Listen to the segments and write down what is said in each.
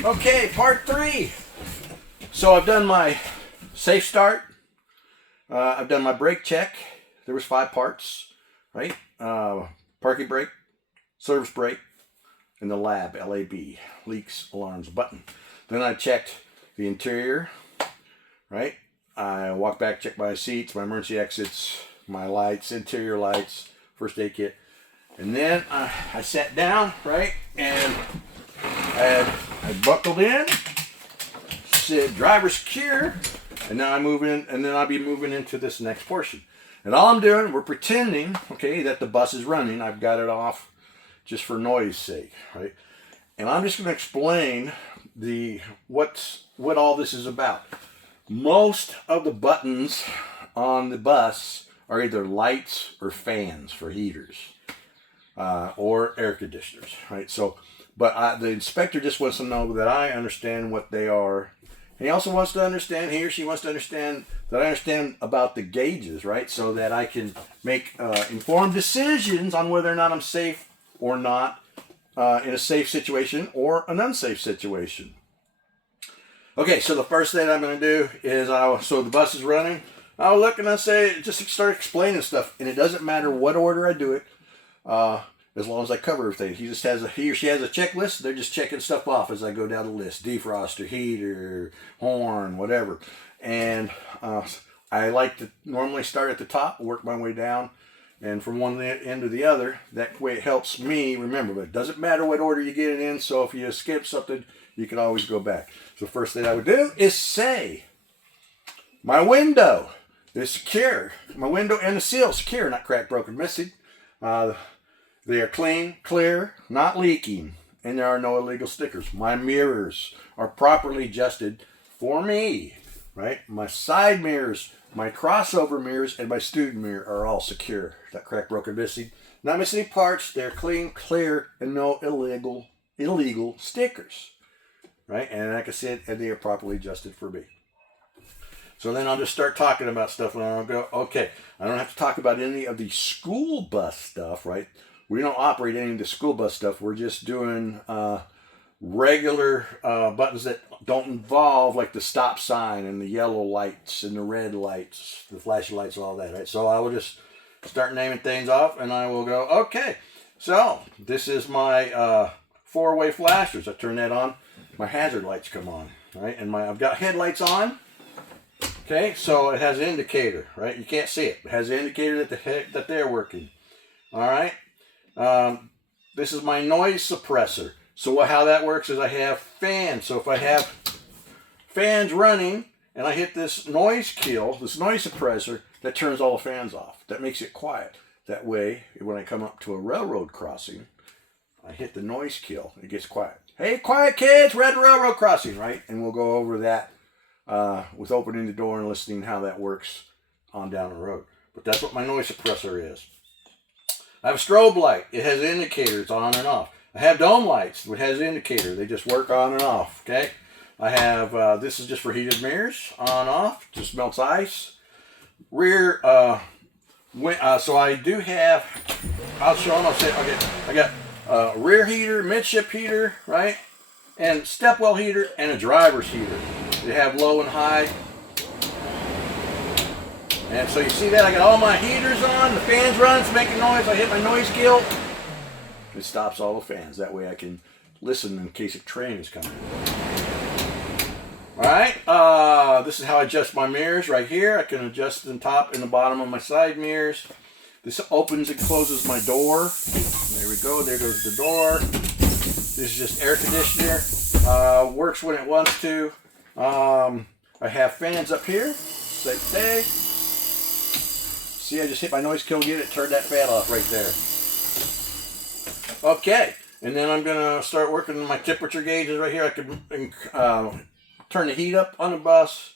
Okay, part 3. So I've done my safe start. I've done my brake check. There was 5 parts, right? Parking brake, service brake, and the lab, LAB, leaks, alarms, button. Then I checked the interior, right? I walked back, checked my seats, my emergency exits, my lights, interior lights, first aid kit. And then I sat down, right? And I buckled in, said driver secure, and now I move in, and then I'll be moving into this next portion. And all I'm doing, we're pretending, okay, that the bus is running. I've got it off just for noise sake, right? And I'm just going to explain what all this is about. Most of the buttons on the bus are either lights or fans for heaters or air conditioners, right? So, but the inspector just wants to know that I understand what they are. And he also wants to understand, he or she wants to understand that I understand about the gauges, right? So that I can make informed decisions on whether or not I'm safe or not in a safe situation or an unsafe situation. Okay, so the first thing I'm going to do is, so the bus is running. I'll look and I'll say, just start explaining stuff. And it doesn't matter what order I do it, as long as I cover everything. He or she has a checklist. They're just checking stuff off as I go down the list. Defroster, heater, horn, whatever. And I like to normally start at the top, work my way down, and from one end to the other. That way it helps me remember. But it doesn't matter what order you get it in. So if you skip something, you can always go back. So the first thing I would do is say, my window is secure. My window and the seal secure, not cracked, broken, missing. They are clean, clear, not leaking, and there are no illegal stickers. My mirrors are properly adjusted for me, right? My side mirrors, my crossover mirrors, and my student mirror are all secure. Not cracked, broken, missing. Not missing any parts. They're clean, clear, and no illegal stickers, right? And like I said, and they are properly adjusted for me. So then I'll just start talking about stuff, and I'll go, okay, I don't have to talk about any of the school bus stuff, right? We don't operate any of the school bus stuff. We're just doing regular buttons that don't involve like the stop sign and the yellow lights and the red lights, the flashing lights, all that, right? So I will just start naming things off, and I will go, okay, so this is my 4-way flashers. I turn that on. My hazard lights come on, right? And I've got headlights on. Okay, so it has an indicator, right? You can't see it. It has an indicator that they're working. All right. This is my noise suppressor. So how that works is I have fans. So if I have fans running and I hit this noise kill, this noise suppressor, that turns all the fans off. That makes it quiet. That way, when I come up to a railroad crossing, I hit the noise kill. It gets quiet. Hey, quiet kids, we're at the railroad crossing, right? And we'll go over that with opening the door and listening how that works on down the road. But that's what my noise suppressor is. I have a strobe light. It has an indicator. It's on and off. I have dome lights, which has an indicator. They just work on and off, okay? I have, this is just for heated mirrors, on, off, just melts ice. Rear, so I do have, I'll show them, I'll say, okay, I got rear heater, midship heater, right? And stepwell heater and a driver's heater. They have low and high. And so you see that I got all my heaters on, the fans running, it's making noise. I hit my noise kill. It stops all the fans. That way I can listen in case a train is coming. All right, this is how I adjust my mirrors right here. I can adjust the top and the bottom of my side mirrors. This opens and closes my door. There we go, there goes the door. This is just air conditioner. Works when it wants to. I have fans up here. Same thing. See, I just hit my noise kill again. It turned that fan off right there. Okay, and then I'm gonna start working on my temperature gauges right here. I can turn the heat up on the bus,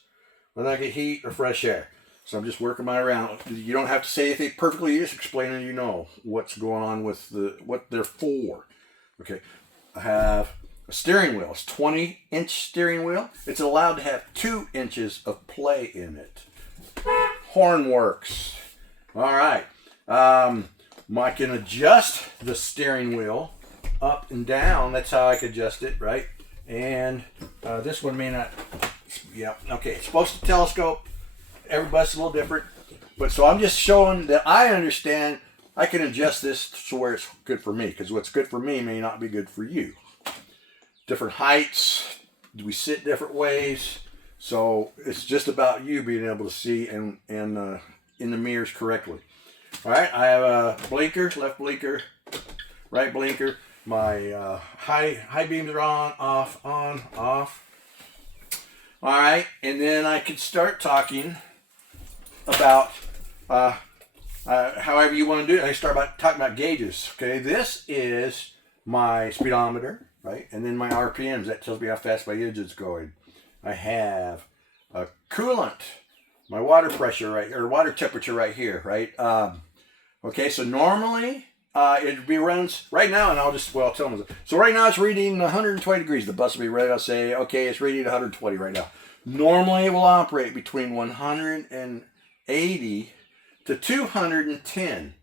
whether I get heat or fresh air. So I'm just working my around. You don't have to say anything perfectly. You just explain and you know what's going on with what they're for. Okay, I have a steering wheel. It's 20-inch steering wheel. It's allowed to have 2 inches of play in it. Horn works. All right. I can adjust the steering wheel up and down. That's how I can adjust it, right? And this one may not. Yeah, okay. It's supposed to telescope. Every bus is a little different. But so I'm just showing that I understand I can adjust this to where it's good for me. Because what's good for me may not be good for you. Different heights. We sit different ways. So it's just about you being able to see and in the mirrors correctly. All right, I have a blinker, left blinker, right blinker. My high beams are on, off, off. All right, and then I can start talking about however you want to do it. I start talking about gauges. Okay, this is my speedometer, right, and then my RPMs. That tells me how fast my engine's going. I have a coolant, my water pressure water temperature right here, right. Okay, so normally it runs right now, and I'll tell them. So right now it's reading 120 degrees. The bus will be ready. I'll say, okay, it's reading 120 right now. Normally it will operate between 180 to 210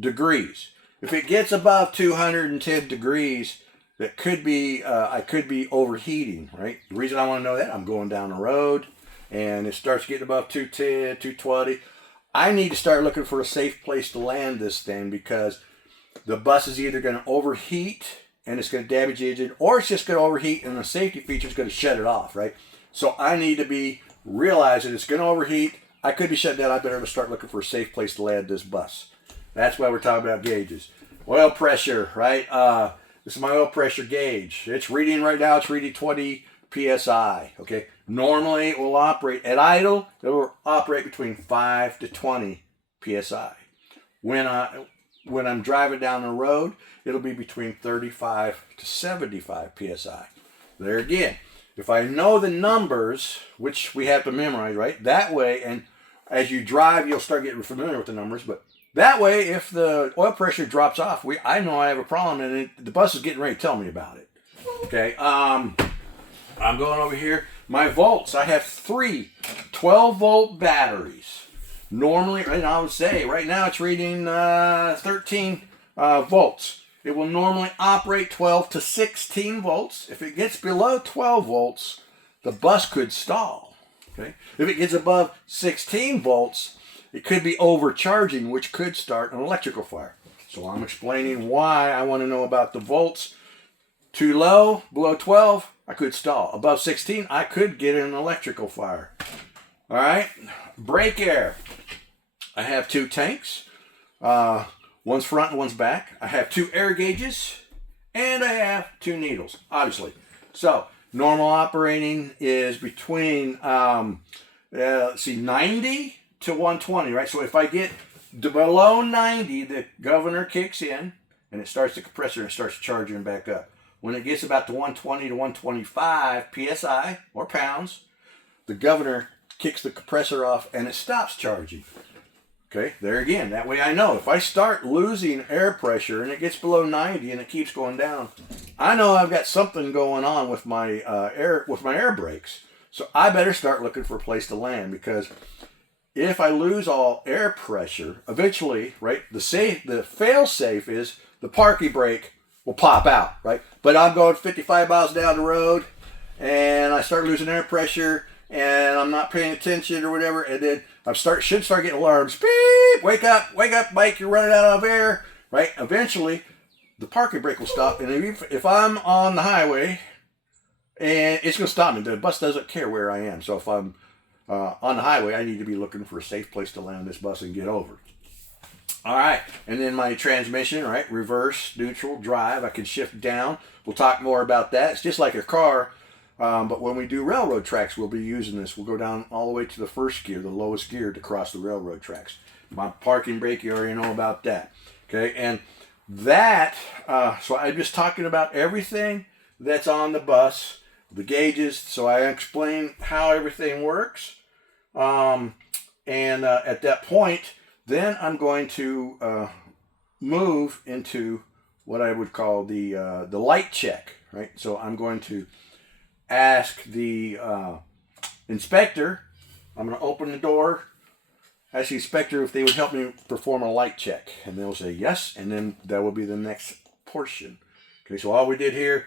degrees. If it gets above 210 degrees, that could be I could be overheating, right? The reason I want to know that, I'm going down the road and it starts getting above 210, 220. I need to start looking for a safe place to land this thing, because the bus is either going to overheat and it's going to damage the engine, or it's just going to overheat and the safety feature is going to shut it off, right? So I need to realize that it's going to overheat. I could be shut down. I better start looking for a safe place to land this bus. That's why we're talking about gauges. Oil pressure, right? This is my oil pressure gauge. It's reading right now, it's reading 20 PSI, okay? Normally it will operate at idle, it will operate between 5 to 20 PSI. When I'm driving down the road, it'll be between 35 to 75 PSI. There again, if I know the numbers, which we have to memorize, right? That way, and as you drive, you'll start getting familiar with the numbers, but that way, if the oil pressure drops off, I know I have a problem, and the bus is getting ready to tell me about it. Okay, I'm going over here. My volts, I have 3 12-volt batteries. Normally, right now, I would say, right now it's reading 13 volts. It will normally operate 12 to 16 volts. If it gets below 12 volts, the bus could stall. Okay, if it gets above 16 volts, it could be overcharging, which could start an electrical fire. So I'm explaining why I want to know about the volts. Too low, below 12, I could stall. Above 16, I could get an electrical fire. All right, brake air. I have 2 tanks. One's front and one's back. I have 2 air gauges, and I have 2 needles, obviously. So normal operating is between, 90 to 120, right? So if I get below 90, the governor kicks in and it starts the compressor and it starts charging back up. When it gets about to 120 to 125 PSI or pounds, the governor kicks the compressor off and it stops charging. Okay, there again, that way I know if I start losing air pressure and it gets below 90 and it keeps going down, I know I've got something going on with my air brakes. So I better start looking for a place to land, because if I lose all air pressure, eventually, right, the fail safe is the parking brake will pop out, right? But I'm going 55 miles down the road and I start losing air pressure and I'm not paying attention or whatever, and then I should start getting alarms. Beep! Wake up, bike, you're running out of air, right? Eventually, the parking brake will stop, and if I'm on the highway, and it's going to stop me. The bus doesn't care where I am. So if I'm on the highway, I need to be looking for a safe place to land this bus and get over. All right, and then my transmission, right? Reverse, neutral, drive. I can shift down. We'll talk more about that. It's just like a car, but when we do railroad tracks, we'll be using this. We'll go down all the way to the first gear, the lowest gear, to cross the railroad tracks. My parking brake, you already know about that. Okay, and that, so I'm just talking about everything that's on the bus, the gauges, so I explain how everything works. And at that point, then I'm going to move into what I would call the light check, right? So I'm going to ask the inspector, I'm going to open the door, ask the inspector if they would help me perform a light check. And they'll say yes, and then that will be the next portion. Okay, so all we did here,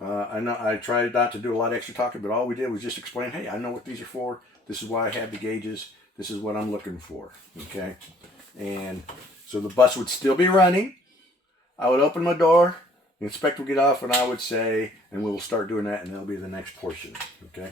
I know I tried not to do a lot of extra talking, but all we did was just explain, hey, I know what these are for. This is why I have the gauges. This is what I'm looking for. Okay. And so the bus would still be running. I would open my door. The inspector would get off, and I would say, and we will start doing that, and that'll be the next portion. Okay.